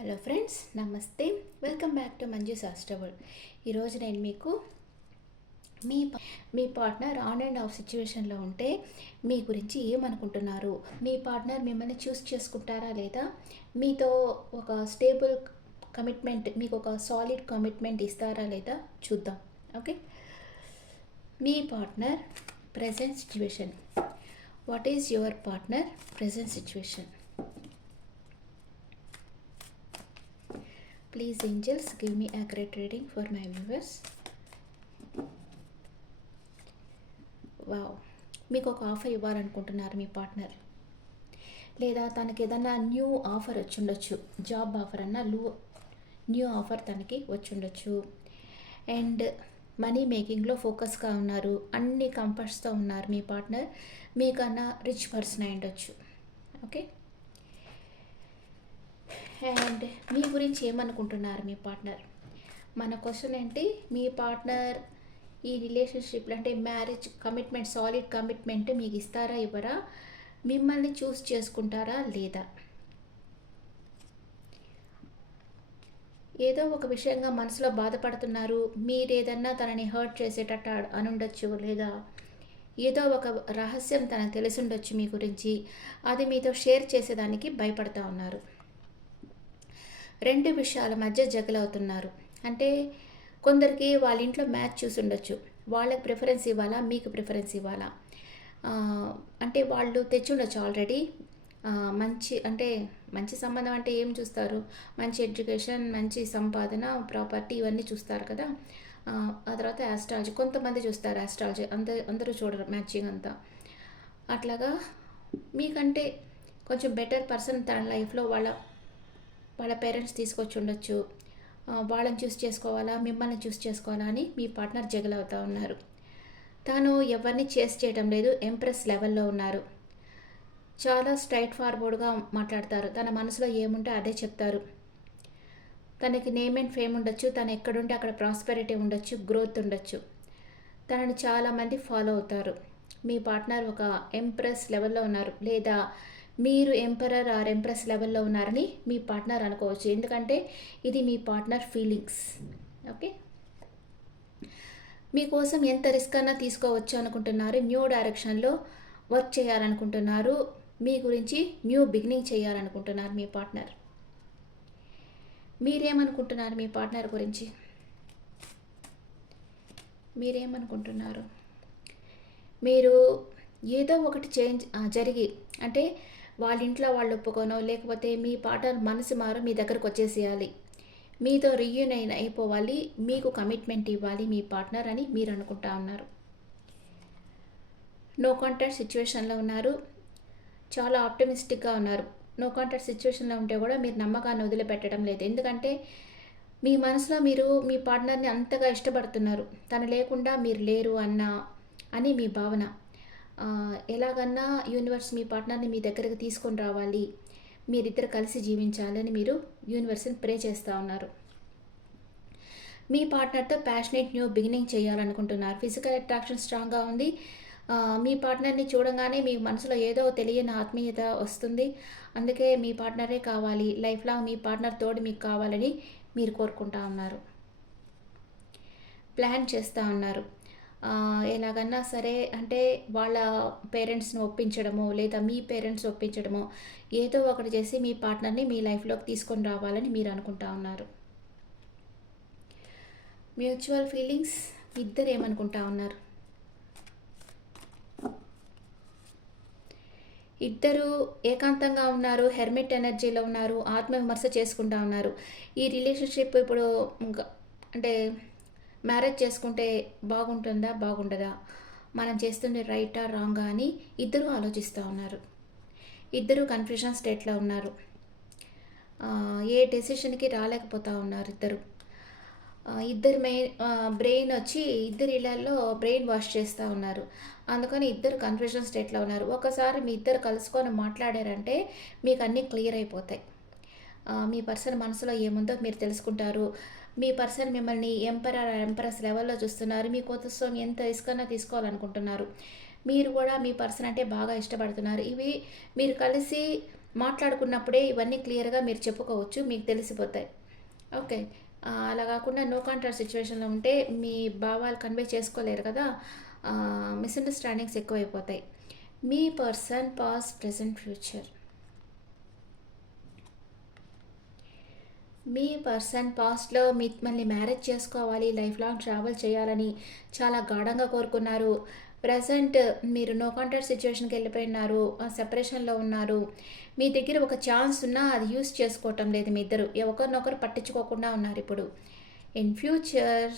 Hello friends, నమస్తే. Welcome back to Manju శాస్త్రవల్. ఈరోజు నేను మీకు మీ పార్ట్నర్ ఆన్ అండ్ ఆఫ్ సిచ్యువేషన్లో ఉంటే మీ గురించి ఏమనుకుంటున్నారు, మీ పార్ట్నర్ మిమ్మల్ని చూస్ చేసుకుంటారా లేదా, మీతో ఒక స్టేబుల్ కమిట్మెంట్, మీకు ఒక సాలిడ్ కమిట్మెంట్ ఇస్తారా లేదా చూద్దాం. Okay, me partner present situation. What is your partner present situation? Please angels, give me accurate reading for my viewers. Wow, మీకు ఒక ఆఫర్ ఇవ్వాలనుకుంటున్నారు మీ పార్ట్నర్, లేదా తనకి ఏదన్నా న్యూ ఆఫర్ వచ్చి ఉండొచ్చు. జాబ్ ఆఫర్ అన్న న్యూ ఆఫర్ తనకి వచ్చి ఉండొచ్చు. అండ్ మనీ మేకింగ్లో ఫోకస్గా ఉన్నారు, అన్ని కంఫర్ట్స్తో ఉన్నారు మీ పార్ట్నర్. మీకన్నా రిచ్ పర్సన్ అయి ఉండొచ్చు. ఓకే, అండ్ మీ గురించి ఏమనుకుంటున్నారు మీ పార్ట్నర్? మన క్వశ్చన్ ఏంటి, మీ పార్ట్నర్ ఈ రిలేషన్షిప్లో అంటే మ్యారేజ్ కమిట్మెంట్, సాలిడ్ కమిట్మెంట్ మీకు ఇస్తారా ఇవ్వరా, మిమ్మల్ని చూస్ చేసుకుంటారా లేదా? ఏదో ఒక విషయంగా మనసులో బాధపడుతున్నారు, మీరేదన్నా తనని హర్ట్ చేసేటట్టు అనుండొచ్చు, లేదా ఏదో ఒక రహస్యం తనకు తెలిసి ఉండొచ్చు మీ గురించి, అది మీతో షేర్ చేసేదానికి భయపడుతూ ఉన్నారు. రెండు విషయాల మధ్య జగలవుతున్నారు. అంటే కొందరికి వాళ్ళ ఇంట్లో మ్యాచ్ చూసి ఉండొచ్చు, వాళ్ళకి ప్రిఫరెన్స్ ఇవ్వాలా మీకు ప్రిఫరెన్స్ ఇవ్వాలా, అంటే వాళ్ళు తెచ్చి ఉండొచ్చు ఆల్రెడీ మంచి సంబంధం. అంటే ఏం చూస్తారు, మంచి ఎడ్యుకేషన్, మంచి సంపాదన, ప్రాపర్టీ, ఇవన్నీ చూస్తారు కదా. ఆ తర్వాత ఆస్ట్రాలజీ కొంతమంది చూస్తారు, ఆస్ట్రాలజీ అందరూ చూడరు మ్యాచింగ్ అంతా. అట్లాగా మీకంటే కొంచెం బెటర్ పర్సన్ తన లైఫ్లో వాళ్ళ పేరెంట్స్ తీసుకొచ్చి ఉండొచ్చు. వాళ్ళని చూస్ చేసుకోవాలా మిమ్మల్ని చూస్ చేసుకోవాలా అని మీ పార్ట్నర్ జగల్ అవుతూ ఉన్నారు. తాను ఎవరిని చేస్ చేయడం లేదు, ఎంప్రెస్ లెవెల్లో ఉన్నారు. చాలా స్ట్రైట్ ఫార్వర్డ్గా మాట్లాడతారు, తన మనసులో ఏముంటే అదే చెప్తారు. తనకి నేమ్ అండ్ ఫేమ్ ఉండొచ్చు, తను ఎక్కడుంటే అక్కడ ప్రాస్పెరిటీ ఉండొచ్చు, గ్రోత్ ఉండొచ్చు. తనని చాలామంది ఫాలో అవుతారు. మీ పార్ట్నర్ ఒక ఎంప్రెస్ లెవెల్లో ఉన్నారు, లేదా మీరు ఎంపరర్ ఆర్ ఎంప్రెస్ లెవెల్లో ఉన్నారని మీ పార్ట్నర్ అనుకోవచ్చు. ఎందుకంటే ఇది మీ పార్ట్నర్ ఫీలింగ్స్. ఓకే, మీకోసం ఎంత రిస్క్ అన్నా తీసుకోవచ్చు అనుకుంటున్నారు, న్యూ డైరెక్షన్లో వర్క్ చేయాలనుకుంటున్నారు, మీ గురించి న్యూ బిగినింగ్ చేయాలనుకుంటున్నారు మీ పార్ట్నర్. మీరేమనుకుంటున్నారు మీ పార్ట్నర్ గురించి? మీరేమనుకుంటున్నారు? మీరు ఏదో ఒకటి చేంజ్ జరిగి, అంటే వాళ్ళ ఇంట్లో వాళ్ళు ఒప్పుకోనో, లేకపోతే మీ పార్ట్నర్ మనసు మారు మీ దగ్గరకు వచ్చేసేయాలి, మీతో రీయూనైన్ అయిపోవాలి, మీకు కమిట్మెంట్ ఇవ్వాలి మీ పార్ట్నర్ అని మీరు అనుకుంటా ఉన్నారు. నో కాంటాక్ట్ సిచ్యువేషన్లో ఉన్నారు, చాలా ఆప్టమిస్టిక్గా ఉన్నారు. నో కాంటాక్ట్ సిచ్యువేషన్లో ఉంటే కూడా మీరు నమ్మకాన్ని వదిలిపెట్టడం లేదు. ఎందుకంటే మీ మనసులో మీరు మీ పార్ట్నర్ని అంతగా ఇష్టపడుతున్నారు, తను లేకుండా మీరు లేరు అని మీ భావన. ఎలాగన్నా యూనివర్స్ మీ పార్ట్నర్ని మీ దగ్గరకు తీసుకొని రావాలి, మీరిద్దరు కలిసి జీవించాలని మీరు యూనివర్స్ని ప్రే చేస్తూ ఉన్నారు. మీ పార్ట్నర్తో ప్యాషనేట్ న్యూ బిగినింగ్ చేయాలనుకుంటున్నారు. ఫిజికల్ అట్రాక్షన్ స్ట్రాంగ్గా ఉంది. మీ పార్ట్నర్ని చూడగానే మీ మనసులో ఏదో తెలియని ఆత్మీయత వస్తుంది. అందుకే మీ పార్ట్నరే కావాలి, లైఫ్ లాంగ్ మీ పార్ట్నర్ తోడు మీకు కావాలని మీరు కోరుకుంటా ఉన్నారు, ప్లాన్ చేస్తూ ఉన్నారు. ఎలాగన్నా సరే, అంటే వాళ్ళ పేరెంట్స్ని ఒప్పించడమో, లేదా మీ పేరెంట్స్ ఒప్పించడమో, ఏదో ఒకటి చేసి మీ పార్ట్నర్ని మీ లైఫ్లోకి తీసుకొని రావాలని మీరు అనుకుంటా ఉన్నారు. మ్యూచువల్ ఫీలింగ్స్, ఇద్దరు ఏమనుకుంటా ఉన్నారు? ఇద్దరు ఏకాంతంగా ఉన్నారు, హెర్మిట్ ఎనర్జీలో ఉన్నారు, ఆత్మవిమర్శ చేసుకుంటా ఉన్నారు. ఈ రిలేషన్షిప్ ఇప్పుడు అంటే మ్యారేజ్ చేసుకుంటే బాగుంటుందా బాగుండదా, మనం చేస్తుండే రైటా రాంగా అని ఇద్దరు ఆలోచిస్తూ ఉన్నారు. ఇద్దరు కన్ఫ్యూజన్ స్టేట్లో ఉన్నారు, ఏ డెసిషన్కి రాలేకపోతూ ఉన్నారు ఇద్దరు. ఇద్దరు బ్రెయిన్ వచ్చి ఇద్దరు ఇళ్లలో బ్రెయిన్ వాష్ చేస్తూ ఉన్నారు. అందుకని ఇద్దరు కన్ఫ్యూజన్ స్టేట్లో ఉన్నారు. ఒకసారి మీ ఇద్దరు కలుసుకొని మాట్లాడారంటే మీకు అన్నీ క్లియర్ అయిపోతాయి. మీ పర్సన్ మనసులో ఏముందో మీరు తెలుసుకుంటారు. మీ పర్సన్ మిమ్మల్ని ఎంప్రెస్ లెవెల్లో చూస్తున్నారు, మీకోసం ఎంత రిస్క్ అన్నా తీసుకోవాలనుకుంటున్నారు. మీరు కూడా మీ పర్సన్ అంటే బాగా ఇష్టపడుతున్నారు. ఇవి మీరు కలిసి మాట్లాడుకున్నప్పుడే ఇవన్నీ క్లియర్గా మీరు చెప్పుకోవచ్చు, మీకు తెలిసిపోతాయి. ఓకే. అలా కాకుండా నో కాంటాక్ట్ సిచ్యువేషన్లో ఉంటే మీ భావాలు కన్వే చేసుకోలేరు కదా, మిస్అండర్స్టాండింగ్స్ ఎక్కువైపోతాయి. మీ పర్సన్ పాస్ట్ ప్రెజెంట్ ఫ్యూచర్. మీ పర్సన్ పాస్ట్లో మిమ్మల్ని మ్యారేజ్ చేసుకోవాలి, లైఫ్ లాంగ్ ట్రావెల్ చేయాలని చాలా గాఢంగా కోరుకున్నారు. ప్రజెంట్ మీరు నో కాంటాక్ట్ సిచ్యువేషన్కి వెళ్ళిపోయినారు, సెపరేషన్లో ఉన్నారు. మీ దగ్గర ఒక ఛాన్స్ ఉన్నా అది యూస్ చేసుకోవటం లేదు. మీ ఇద్దరు ఒకరినొకరు పట్టించుకోకుండా ఉన్నారు ఇప్పుడు. In future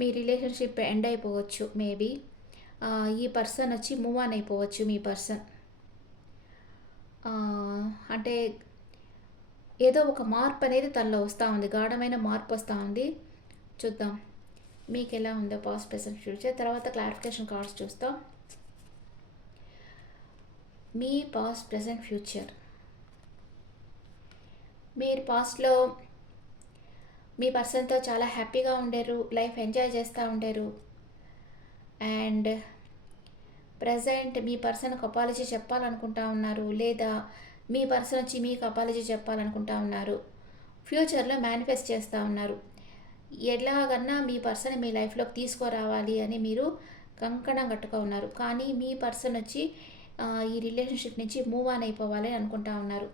me relationship end అయిపోవచ్చు మేబీ. ఈ పర్సన్ వచ్చి మూవ్ ఆన్ అయిపోవచ్చు మీ పర్సన్. అంటే ఏదో ఒక మార్పు అనేది తనలో వస్తూ ఉంది, గాఢమైన మార్పు వస్తూ ఉంది. చూద్దాం మీకు ఎలా ఉందో పాస్ట్ ప్రెజెంట్ ఫ్యూచర్. తర్వాత క్లారిఫికేషన్ కార్డ్స్ చూస్తాం. మీ పాస్ట్ ప్రెజెంట్ ఫ్యూచర్. మీరు పాస్ట్లో మీ పర్సన్తో చాలా హ్యాపీగా ఉండేరు, లైఫ్ ఎంజాయ్ చేస్తూ ఉండేరు. అండ్ ప్రజెంట్ మీ పర్సన్కి అపాలజీ చెప్పాలనుకుంటా ఉన్నారు, లేదా మీ పర్సన్ వచ్చి మీకు అపాలజీ చెప్పాలనుకుంటా ఉన్నారు. ఫ్యూచర్లో మేనిఫెస్ట్ చేస్తూ ఉన్నారు. ఎలాగన్నా మీ పర్సన్ మీ లైఫ్లోకి తీసుకురావాలి అని మీరు కంకణం కట్టుకో ఉన్నారు. కానీ మీ పర్సన్ వచ్చి ఈ రిలేషన్షిప్ నుంచి మూవ్ ఆన్ అయిపోవాలి అనుకుంటా ఉన్నారు.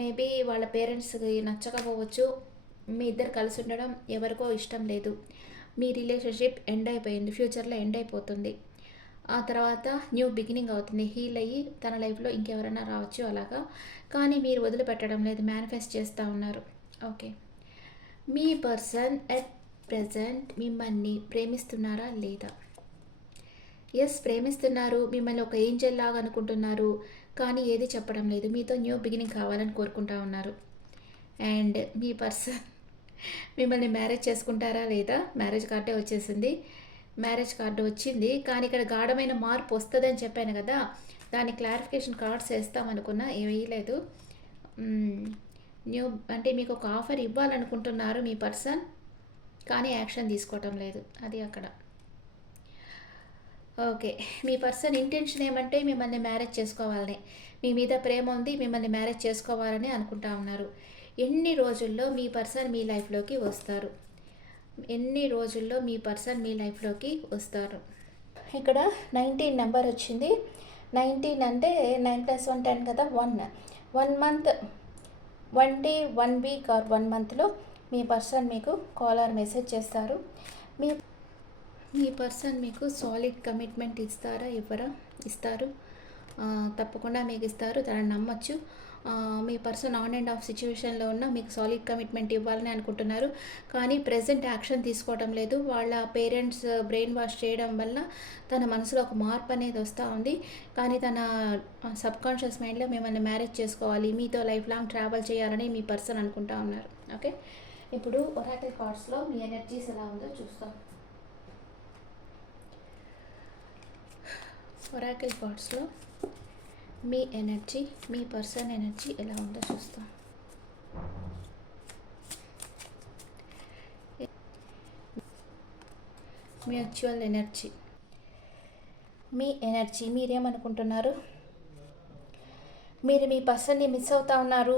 మేబీ వాళ్ళ పేరెంట్స్కి నచ్చకపోవచ్చు, మీ ఇద్దరు కలిసి ఉండడం ఎవరికో ఇష్టం లేదు. మీ రిలేషన్షిప్ ఎండ్ అయిపోయింది, ఫ్యూచర్లో ఎండ్ అయిపోతుంది. ఆ తర్వాత న్యూ బిగినింగ్ అవుతుంది, హీల్ అయ్యి తన లైఫ్లో ఇంకెవరైనా రావచ్చు అలాగా. కానీ మీరు వదిలిపెట్టడం లేదు, మేనిఫెస్ట్ చేస్తూ ఉన్నారు. Okay. Me person at present మిమ్మల్ని ప్రేమిస్తున్నారా లేదా? ఎస్, ప్రేమిస్తున్నారు. మిమ్మల్ని ఒక ఏంజెల్ లాగా అనుకుంటున్నారు, కానీ ఏది చెప్పడం లేదు. మీతో న్యూ బిగినింగ్ కావాలని కోరుకుంటా ఉన్నారు. అండ్ మీ పర్సన్ మిమ్మల్ని మ్యారేజ్ చేసుకుంటారా లేదా? మ్యారేజ్ కార్డే వచ్చేసింది, మ్యారేజ్ కార్డు వచ్చింది. కానీ ఇక్కడ గాఢమైన మార్పు వస్తుందని చెప్పాను కదా, దాని క్లారిఫికేషన్ కార్డ్స్ వేస్తామనుకున్నా, వేయలేదు. న్యూ అంటే మీకు ఒక ఆఫర్ ఇవ్వాలనుకుంటున్నారు మీ పర్సన్, కానీ యాక్షన్ తీసుకోవటం లేదు, అది అక్కడ. ఓకే. మీ పర్సన్ ఇంటెన్షన్ ఏమంటే మిమ్మల్ని మ్యారేజ్ చేసుకోవాలని, మీ మీద ప్రేమ ఉంది, మిమ్మల్ని మ్యారేజ్ చేసుకోవాలని అనుకుంటా ఉన్నారు. ఎన్ని రోజుల్లో మీ పర్సన్ మీ లైఫ్లోకి వస్తారు? ఎన్ని రోజుల్లో మీ పర్సన్ మీ లైఫ్లోకి వస్తారు? ఇక్కడ 19 నెంబర్ వచ్చింది. 19 అంటే 9 + 1 10 కదా, 1 మంత్, 1 డే, 1 వీక్ ఆర్ 1 మంత్లో మీ పర్సన్ మీకు కాల్ ఆర్ మెసేజ్ చేస్తారు. మీ పర్సన్ మీకు సాలిడ్ కమిట్మెంట్ ఇస్తారా? ఇస్తారు, తప్పకుండా మీకు ఇస్తారు, తనని నమ్మచ్చు. మీ పర్సన్ ఆన్ అండ్ ఆఫ్ సిచ్యువేషన్లో ఉన్న మీకు సాలిడ్ కమిట్మెంట్ ఇవ్వాలని అనుకుంటున్నారు, కానీ ప్రెజెంట్ యాక్షన్ తీసుకోవడం లేదు. వాళ్ళ పేరెంట్స్ బ్రెయిన్ వాష్ చేయడం వల్ల తన మనసులో ఒక మార్పు అనేది వస్తూ ఉంది. కానీ తన సబ్కాన్షియస్ మైండ్లో మిమ్మల్ని మ్యారేజ్ చేసుకోవాలి, మీతో లైఫ్ లాంగ్ ట్రావెల్ చేయాలని మీ పర్సన్ అనుకుంటా ఉన్నారు. ఓకే. ఇప్పుడు ఒరాకిల్ కార్డ్స్లో మీ ఎనర్జీస్ ఎలా ఉందో చూస్తాం. ఒరాకిల్ కార్డ్స్లో మీ ఎనర్జీ, మీ పర్సన్ ఎనర్జీ ఎలా ఉందో చూస్తాం. Mutual energy. మీ ఎనర్జీ, మీరేమనుకుంటున్నారు? మీరు మీ పర్సన్ని మిస్ అవుతా ఉన్నారు,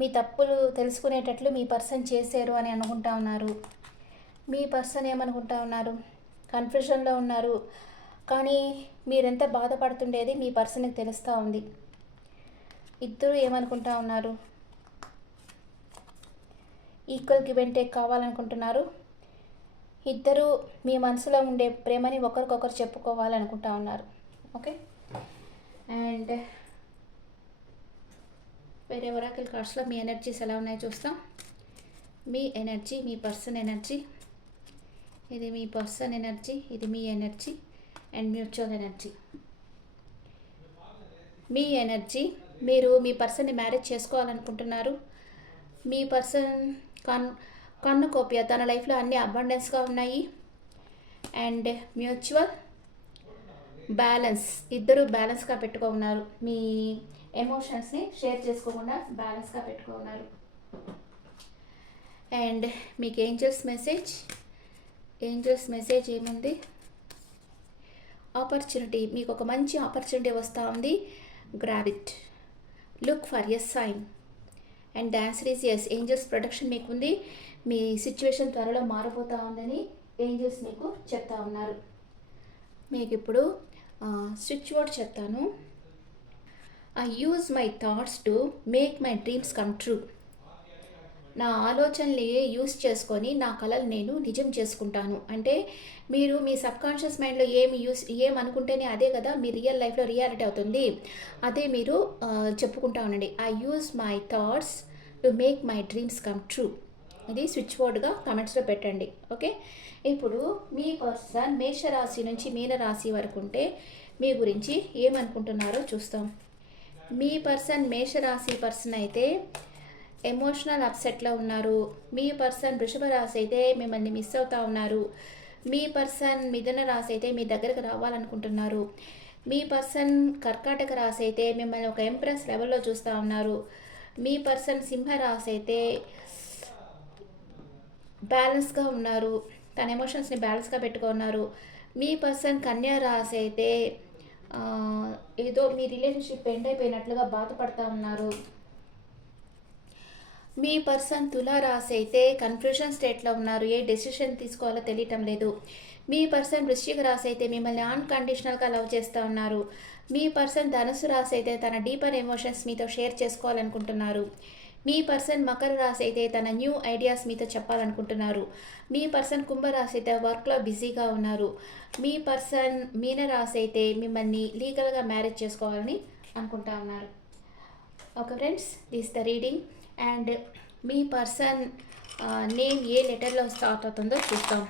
మీ తప్పులు తెలుసుకునేటట్లు మీ పర్సన్ చేశారు అని అనుకుంటా ఉన్నారు. మీ పర్సన్ ఏమనుకుంటా ఉన్నారు? కన్ఫ్యూషన్లో ఉన్నారు, కానీ మీరెంత బాధపడుతుండేది మీ పర్సన్కి తెలుస్తూ ఉంది. ఇద్దరు ఏమనుకుంటా ఉన్నారు? ఈక్వల్ గివ్ అండ్ టేక్ కావాలనుకుంటున్నారు. ఇద్దరు మీ మనసులో ఉండే ప్రేమని ఒకరికొకరు చెప్పుకోవాలనుకుంటా ఉన్నారు. ఓకే. అండ్ వేరే ఒరాకిల్ కార్డ్స్లో మీ ఎనర్జీస్ ఎలా ఉన్నాయో చూస్తాం. మీ ఎనర్జీ, మీ పర్సన్ ఎనర్జీ. ఇది మీ పర్సన్ ఎనర్జీ, ఇది మీ ఎనర్జీ అండ్ మ్యూచువల్ ఎనర్జీ. మీ ఎనర్జీ, మీరు మీ పర్సన్ని మ్యారేజ్ చేసుకోవాలనుకుంటున్నారు. మీ పర్సన్ కన్ను కోపియా, తన లైఫ్లో అన్ని అబండెన్స్గా ఉన్నాయి. అండ్ మ్యూచువల్ బ్యాలెన్స్, ఇద్దరు బ్యాలెన్స్గా పెట్టుకో ఉన్నారు. మీ ఎమోషన్స్ని షేర్ చేసుకోకుండా బ్యాలెన్స్గా పెట్టుకో ఉన్నారు. అండ్ మీకు ఏంజల్స్ మెసేజ్ ఏముంది? ఆపర్చునిటీ, మీకు ఒక మంచి ఆపర్చునిటీ వస్తూ ఉంది. Grab it, look for a sign, and the answer is yes. Angels protection మీకు ఉంది. మీ సిచ్యువేషన్ త్వరలో మారిపోతూ ఉందని ఏంజల్స్ మీకు చెప్తా ఉన్నారు. మీకు ఇప్పుడు స్విచ్ వర్డ్ చెప్తాను. I use my thoughts to make my dreams come true. నా ఆలోచనలు యూస్ చేసుకొని నా కళలు నేను నిజం చేసుకుంటాను. అంటే మీరు మీ సబ్కాన్షియస్ మైండ్లో ఏమనుకుంటేనే అదే కదా మీ రియల్ లైఫ్లో రియాలిటీ అవుతుంది. అదే మీరు చెప్పుకుంటా ఉండండి. I use my thoughts to make my dreams come true. ఇది స్విచ్ బోర్డ్గా కమెంట్స్లో పెట్టండి. ఓకే, ఇప్పుడు మీ పర్సన్ మేషరాశి నుంచి మీనరాశి వరకు ఉంటే మీ గురించి ఏమనుకుంటున్నారో చూస్తాం. మీ పర్సన్ మేషరాశి పర్సన్ అయితే ఎమోషనల్ అప్సెట్లో ఉన్నారు. మీ పర్సన్ వృషభ రాశి అయితే మిమ్మల్ని మిస్ అవుతూ ఉన్నారు. మీ పర్సన్ మిథున రాశి అయితే మీ దగ్గరకు రావాలనుకుంటున్నారు. మీ పర్సన్ కర్కాటక రాశి అయితే మిమ్మల్ని ఒక ఎంప్రెస్ లెవెల్లో చూస్తూ ఉన్నారు. మీ పర్సన్ సింహ రాశి అయితే బ్యాలెన్స్గా ఉన్నారు. తన ఎమోషన్స్ని బ్యాలెన్స్గా పెట్టుకున్నారు. మీ పర్సన్ కన్యా రాశి అయితే ఏదో మీ రిలేషన్షిప్ ఎండ్ అయిపోయినట్లుగా బాధపడుతూ ఉన్నారు. మీ పర్సన్ తులా రాశి అయితే కన్ఫ్యూజన్ స్టేట్లో ఉన్నారు. ఏ డెసిషన్ తీసుకోవాలో తెలియటం లేదు. మీ పర్సన్ వృశ్చిక రాశి అయితే మిమ్మల్ని అన్కండిషనల్గా లవ్ చేస్తూ ఉన్నారు. మీ పర్సన్ ధనుసు రాశి అయితే తన డీపర్ ఎమోషన్స్ మీతో షేర్ చేసుకోవాలనుకుంటున్నారు. మీ పర్సన్ మకర రాశి అయితే తన న్యూ ఐడియాస్ మీతో చెప్పాలనుకుంటున్నారు. మీ పర్సన్ కుంభరాశి అయితే వర్క్లో బిజీగా ఉన్నారు. మీ పర్సన్ మీనరాశి అయితే మిమ్మల్ని లీగల్గా మ్యారేజ్ చేసుకోవాలని అనుకుంటా ఉన్నారు. Okay friends, this the reading. And మీ పర్సన్ నేమ్ ఏ లెటర్లో స్టార్ట్ అవుతుందో చూస్తాం.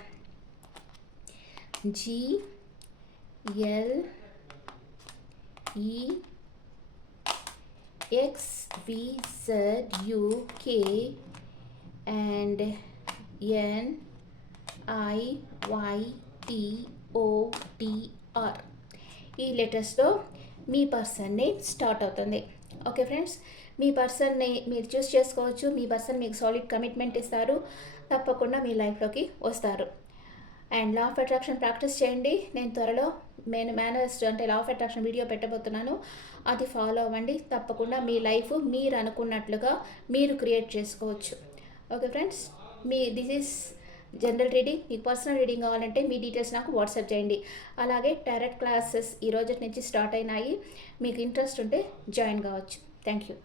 GLEXVZUK and NIYTOTR. ఈ లెటర్స్తో మీ పర్సన్ నేమ్ స్టార్ట్ అవుతుంది. ఓకే ఫ్రెండ్స్, మీ పర్సన్ని మీరు చూస్ చేసుకోవచ్చు. మీ పర్సన్ మీకు సాలిడ్ కమిట్మెంట్ ఇస్తారు. తప్పకుండా మీ లైఫ్లోకి వస్తారు. And law of attraction practice చేయండి. నేను త్వరలో మేనిఫెస్ట్ అంటే లా ఆఫ్ అట్రాక్షన్ వీడియో పెట్టబోతున్నాను. అది ఫాలో అవ్వండి. తప్పకుండా మీ లైఫ్ మీరు అనుకున్నట్లుగా మీరు క్రియేట్ చేసుకోవచ్చు. Okay friends, this is general reading. మీకు పర్సనల్ రీడింగ్ కావాలంటే మీ డీటెయిల్స్ నాకు వాట్సాప్ చేయండి. అలాగే టారెట్ క్లాసెస్ ఈ రోజు నుంచి స్టార్ట్ అయినాయి. మీకు ఇంట్రెస్ట్ ఉంటే జాయిన్ కావచ్చు. Thank you.